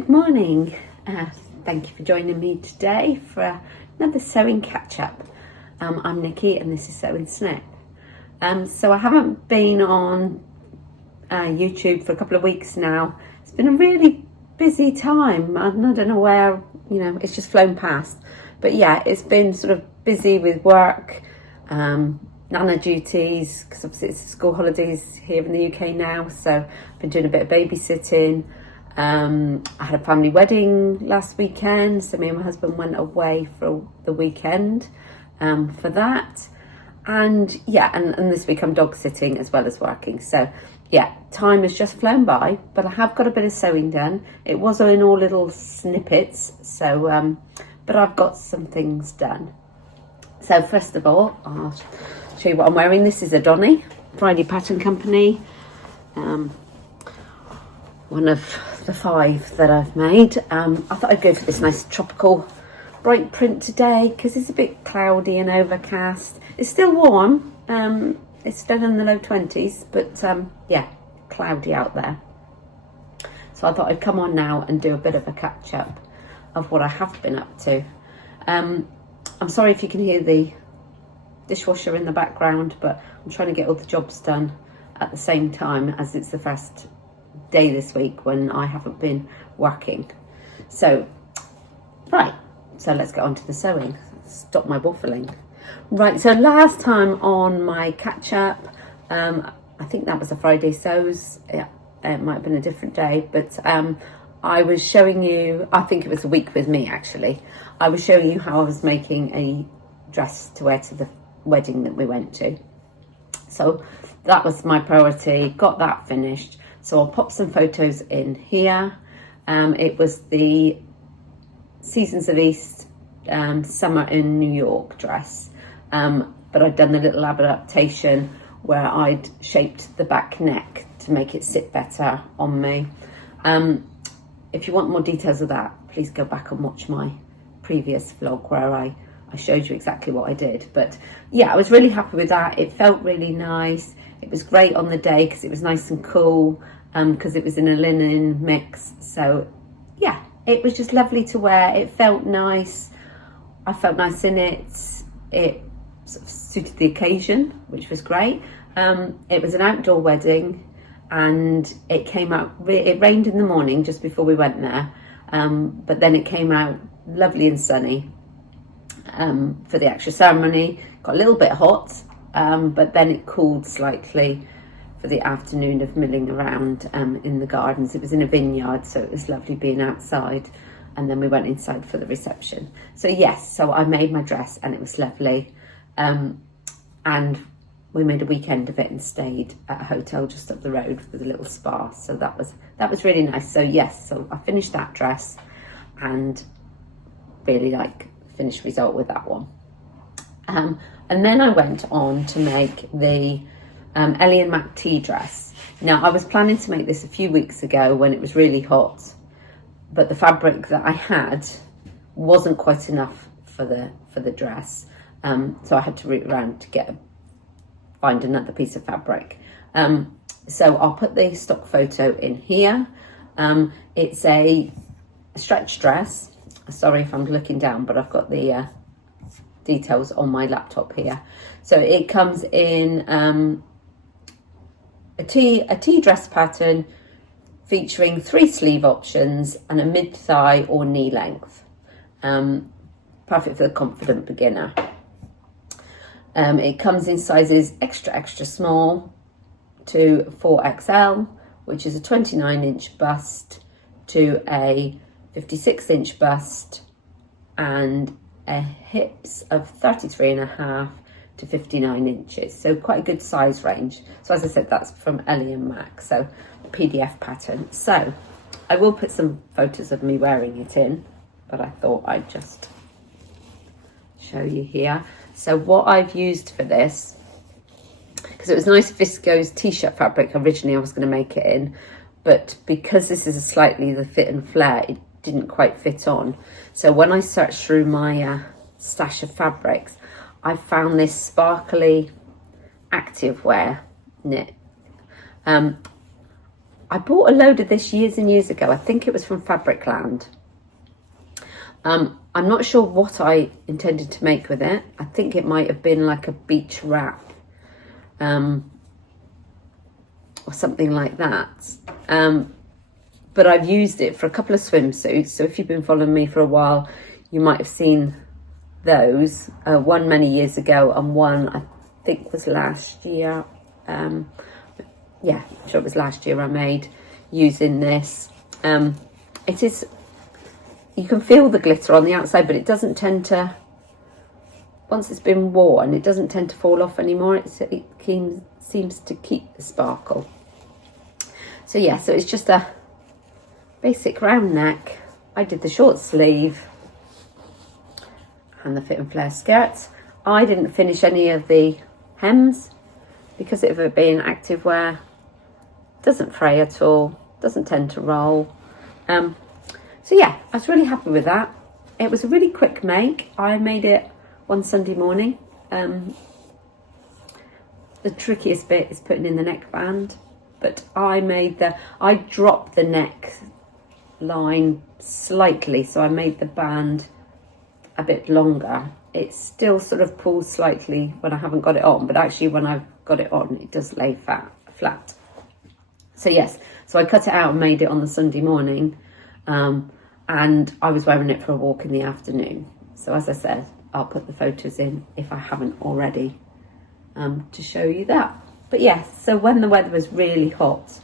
Good morning. Thank you for joining me today for another sewing catch-up. I'm Nikki and this is Sew&Snip. So I haven't been on YouTube for a couple of weeks now. It's been a really busy time. I don't know where, it's just flown past. But yeah, it's been sort of busy with work, Nana duties, because obviously it's school holidays here in the UK now. So I've been doing a bit of babysitting. I had a family wedding last weekend, so me and my husband went away for the weekend for that. And yeah, and this week I'm dog sitting as well as working. So yeah, time has just flown by, but I have got a bit of sewing done. It was in all little snippets, so but I've got some things done. So first of all, I'll show you what I'm wearing. This is a Donny, Friday Pattern Company. One of the 5 that I've made. I thought I'd go for this nice tropical bright print today because it's a bit cloudy and overcast. It's still warm. It's still in the low 20s, but yeah, cloudy out there. So I thought I'd come on now and do a bit of a catch up of what I have been up to. I'm sorry if you can hear the dishwasher in the background, but I'm trying to get all the jobs done at the same time as it's the first day this week when I haven't been working. So right, so let's get on to the sewing. Stop my waffling. Right, so last time on my catch up, I think that was a Friday sews. Yeah, it might have been a different day, but I was showing you, I think it was a week with me actually. I was showing you how I was making a dress to wear to the wedding that we went to. So that was my priority, got that finished. So I'll pop some photos in here. It was the Seasons of East summer in New York dress. But I'd done the little adaptation where I'd shaped the back neck to make it sit better on me. If you want more details of that, please go back and watch my previous vlog where I showed you exactly what I did. But yeah, I was really happy with that. It felt really nice. It was great on the day because it was nice and cool, because it was in a linen mix. So yeah, it was just lovely to wear. It felt nice. I felt nice in it. It sort of suited the occasion, which was great. It was an outdoor wedding and it came out, it rained in the morning just before we went there. But then it came out lovely and sunny for the actual ceremony. Got a little bit hot. But then it cooled slightly for the afternoon of milling around in the gardens. It was in a vineyard, so it was lovely being outside. And then we went inside for the reception. So yes, so I made my dress and it was lovely. And we made a weekend of it and stayed at a hotel just up the road with a little spa. So that was really nice. So yes, so I finished that dress and really like the finished result with that one. And then I went on to make the Ellie and Mac tea dress. Now, I was planning to make this a few weeks ago when it was really hot, but the fabric that I had wasn't quite enough for the dress. So I had to root around to find another piece of fabric. So I'll put the stock photo in here. It's a stretch dress. Sorry if I'm looking down, but I've got the details on my laptop here. So it comes in a tea dress pattern featuring 3 sleeve options and a mid-thigh or knee length. Perfect for the confident beginner. It comes in sizes extra small to 4XL, which is a 29-inch bust to a 56-inch bust, and hips of 33.5 to 59 inches. So quite a good size range. So as I said, that's from Ellie and Mac, so PDF pattern. So I will put some photos of me wearing it in, but I thought I'd just show you here. So what I've used for this, because it was nice viscose t-shirt fabric originally I was going to make it in, but because this is slightly the fit and flare, it didn't quite fit on. So when I searched through my stash of fabrics, I found this sparkly activewear knit. I bought a load of this years and years ago. I think it was from Fabricland. I'm not sure what I intended to make with it. I think it might have been like a beach wrap, or something like that. But I've used it for a couple of swimsuits. So if you've been following me for a while, you might have seen those. One many years ago, and one I think was last year. Yeah, I'm sure it was last year I made using this. It is, you can feel the glitter on the outside, but it doesn't tend to, once it's been worn, it doesn't tend to fall off anymore. It seems to keep the sparkle. So yeah, so it's just a basic round neck. I did the short sleeve and the fit and flare skirts. I didn't finish any of the hems because of it being active wear. Doesn't fray at all, doesn't tend to roll. So yeah, I was really happy with that. It was a really quick make. I made it one Sunday morning. The trickiest bit is putting in the neckband, but I dropped the neck line slightly, so I made the band a bit longer. It still sort of pulls slightly when I haven't got it on, but actually when I've got it on, it does lay flat. So yes, so I cut it out and made it on the Sunday morning, and I was wearing it for a walk in the afternoon. So as I said, I'll put the photos in if I haven't already, to show you that. But yes, so when the weather was really hot,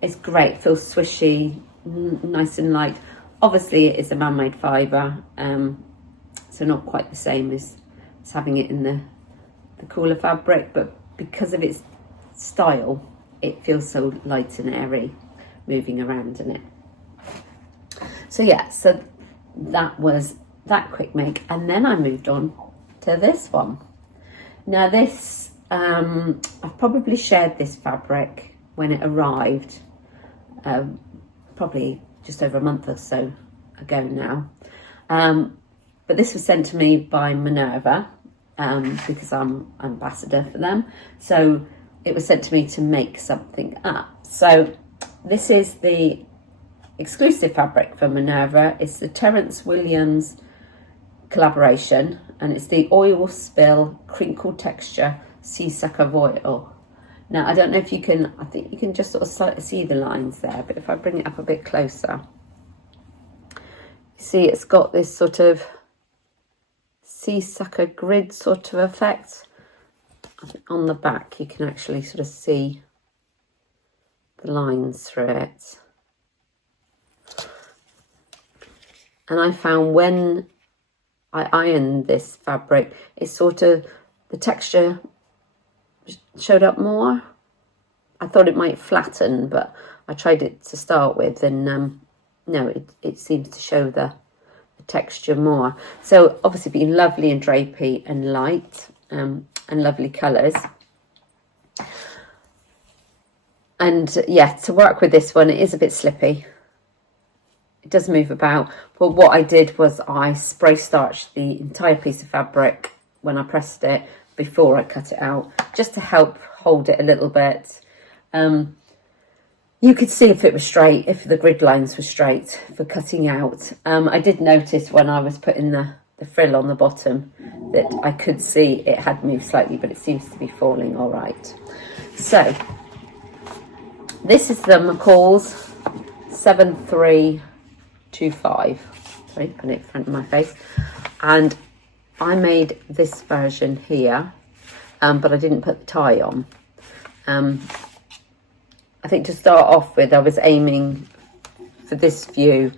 it's great, feels swishy, nice and light. Obviously it is a man-made fibre, so not quite the same as having it in the cooler fabric, but because of its style, it feels so light and airy moving around in it. So yeah, so that was that quick make, and then I moved on to this one. Now this, I've probably shared this fabric when it arrived, probably just over a month or so ago now. But this was sent to me by Minerva, because I'm ambassador for them. So it was sent to me to make something up. So this is the exclusive fabric for Minerva. It's the Terence Williams collaboration, and it's the oil spill crinkle texture seasucker voile. Now I don't know if you can, I think you can just sort of see the lines there, but if I bring it up a bit closer, you see it's got this sort of seasucker grid sort of effect. On the back you can actually sort of see the lines through it. And I found when I ironed this fabric, it sort of, the texture showed up more. I thought it might flatten, but I tried it to start with, and no, it seems to show the texture more. So obviously being lovely and drapey and light, and lovely colours. And yeah, to work with this one, it is a bit slippy. It does move about, but what I did was I spray starched the entire piece of fabric when I pressed it before I cut it out, just to help hold it a little bit. You could see if it was straight, if the grid lines were straight for cutting out. I did notice when I was putting the frill on the bottom that I could see it had moved slightly, but it seems to be falling all right. So this is the McCalls 7325. Sorry, put it in front of my face. And I made this version here, but I didn't put the tie on. I think to start off with, I was aiming for this view,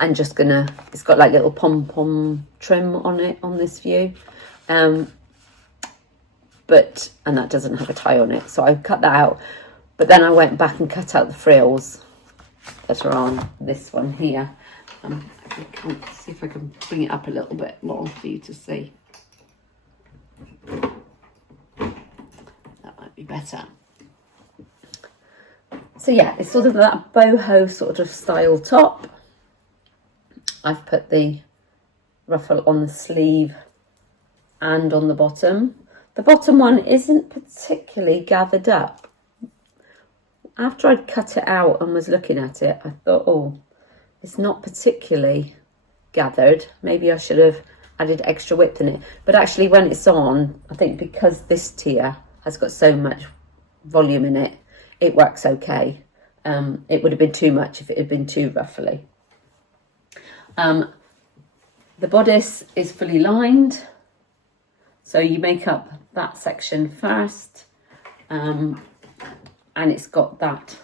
and just gonna, it's got like little pom-pom trim on it on this view, and that doesn't have a tie on it, so I cut that out. But then I went back and cut out the frills that are on this one here. I can't see if I can bring it up a little bit more for you to see. That might be better. So yeah, it's sort of that boho sort of style top. I've put the ruffle on the sleeve and on the bottom. The bottom one isn't particularly gathered up, after I'd cut it out and was looking at it, I thought, oh, it's not particularly gathered. Maybe I should have added extra width in it. But actually when it's on, I think because this tier has got so much volume in it, it works okay. It would have been too much if it had been too ruffly. The bodice is fully lined, so you make up that section first, and it's got that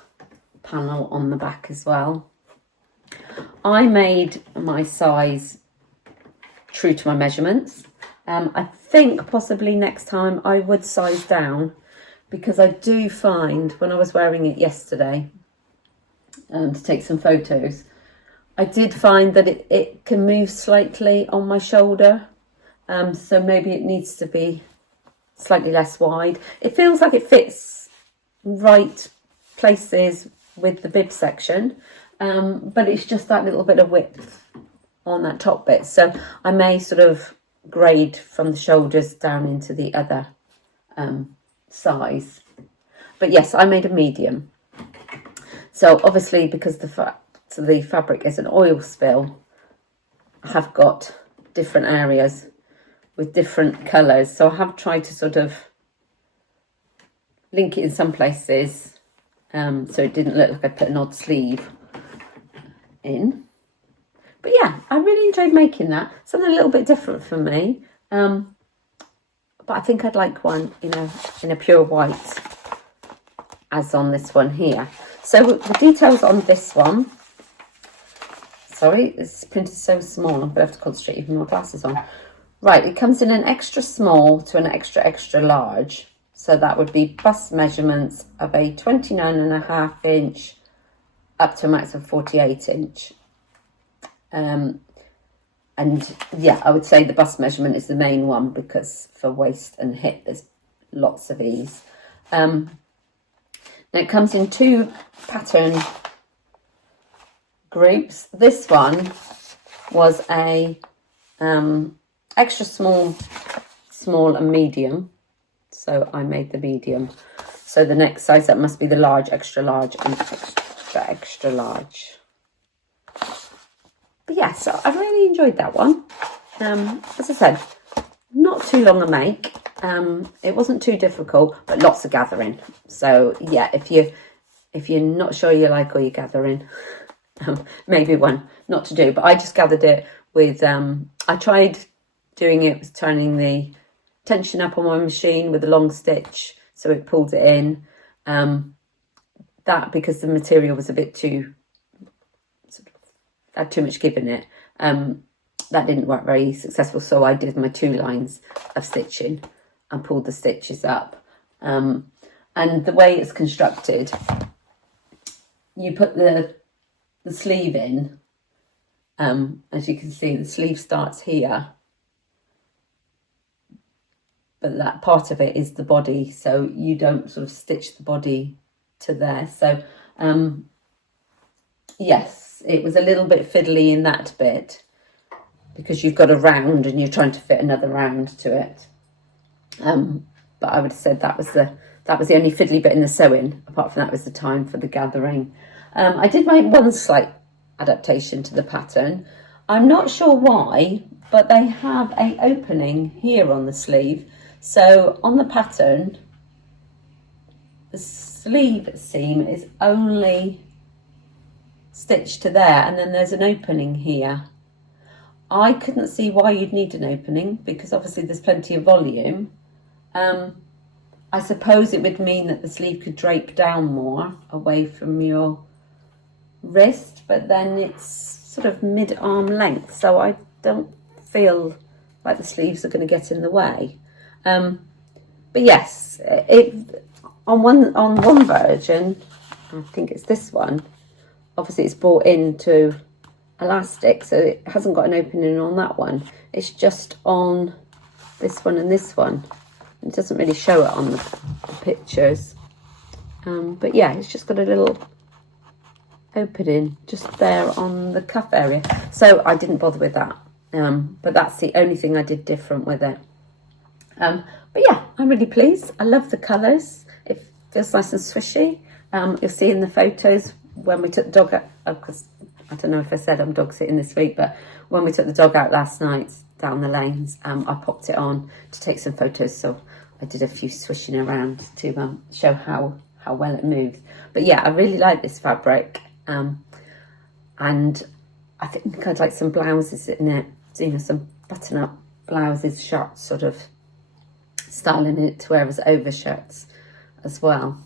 panel on the back as well. I made my size true to my measurements. I think possibly next time I would size down, because I do find when I was wearing it yesterday to take some photos, I did find that it can move slightly on my shoulder, so maybe it needs to be slightly less wide. It feels like it fits right places with the bib section, but it's just that little bit of width on that top bit, so I may sort of grade from the shoulders down into the other size. But yes, I made a medium. So obviously, because the fabric is an oil spill, I have got different areas with different colours, so I have tried to sort of link it in some places, so it didn't look like I put an odd sleeve in. But yeah, I really enjoyed making that. Something a little bit different for me. But I think I'd like one, you know, in a pure white, as on this one here. So the details on this one, sorry, this print is so small, I'm going to have to concentrate even more glasses on. Right, it comes in an extra small to an extra, extra large. So that would be bust measurements of a 29.5 inch up to a max of 48 inch. And yeah, I would say the bust measurement is the main one, because for waist and hip there's lots of ease. Now it comes in two pattern groups. This one was a extra small, small and medium, so I made the medium. So the next size up must be the large, extra large and extra, extra large. But yeah, so I really enjoyed that one. As I said, not too long a make. It wasn't too difficult, but lots of gathering. So yeah, if you're not sure you like all your gathering, maybe one not to do. But I just gathered it with, I tried doing it with turning the tension up on my machine with a long stitch, so it pulled it in. That, because the material was a bit too, had too much give in it, that didn't work very successful, so I did my 2 lines of stitching and pulled the stitches up. And the way it's constructed, you put the sleeve in, as you can see, the sleeve starts here, but that part of it is the body, so you don't sort of stitch the body to there. So yes, it was a little bit fiddly in that bit, because you've got a round and you're trying to fit another round to it. But I would have said that was the only fiddly bit in the sewing. Apart from that was the time for the gathering. I did make one slight adaptation to the pattern. I'm not sure why, but they have an opening here on the sleeve. So on the pattern, the sleeve seam is only stitched to there, and then there's an opening here. I couldn't see why you'd need an opening, because obviously there's plenty of volume. I suppose it would mean that the sleeve could drape down more away from your wrist, but then it's sort of mid-arm length, so I don't feel like the sleeves are going to get in the way. But yes, on one version, I think it's this one, obviously it's brought into elastic, so it hasn't got an opening on that one. It's just on this one and this one. It doesn't really show it on the pictures, but yeah, it's just got a little opening just there on the cuff area, so I didn't bother with that. But that's the only thing I did different with it. But yeah, I'm really pleased. I love the colours. It feels nice and swishy. You'll see in the photos when we took the dog out, because I don't know if I said I'm dog sitting this week, but when we took the dog out last night down the lanes, I popped it on to take some photos. So I did a few swishing around to show how well it moves. But yeah, I really like this fabric. And I think I'd like some blouses in it, so, you know, some button-up blouses, shorts, sort of styling it to wear as overshirts as well.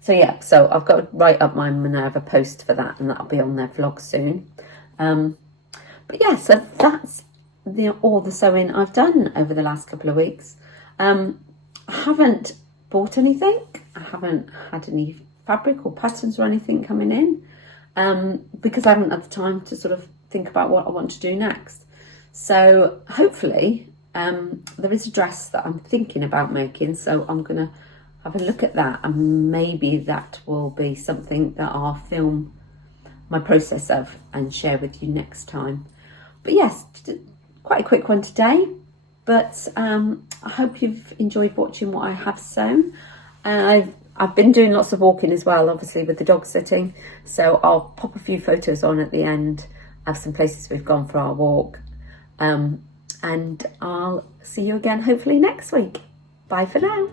So yeah, so I've got to write up my Minerva post for that, and that'll be on their vlog soon. But yeah, so that's all the sewing I've done over the last couple of weeks. I haven't bought anything. I haven't had any fabric or patterns or anything coming in, because I haven't had the time to sort of think about what I want to do next. So hopefully there is a dress that I'm thinking about making, so I'm going to have a look at that, and maybe that will be something that I'll film my process of and share with you next time. But yes, quite a quick one today, but I hope you've enjoyed watching what I have sewn. I've been doing lots of walking as well, obviously with the dog sitting, so I'll pop a few photos on at the end of some places we've gone for our walk, and I'll see you again hopefully next week. Bye for now.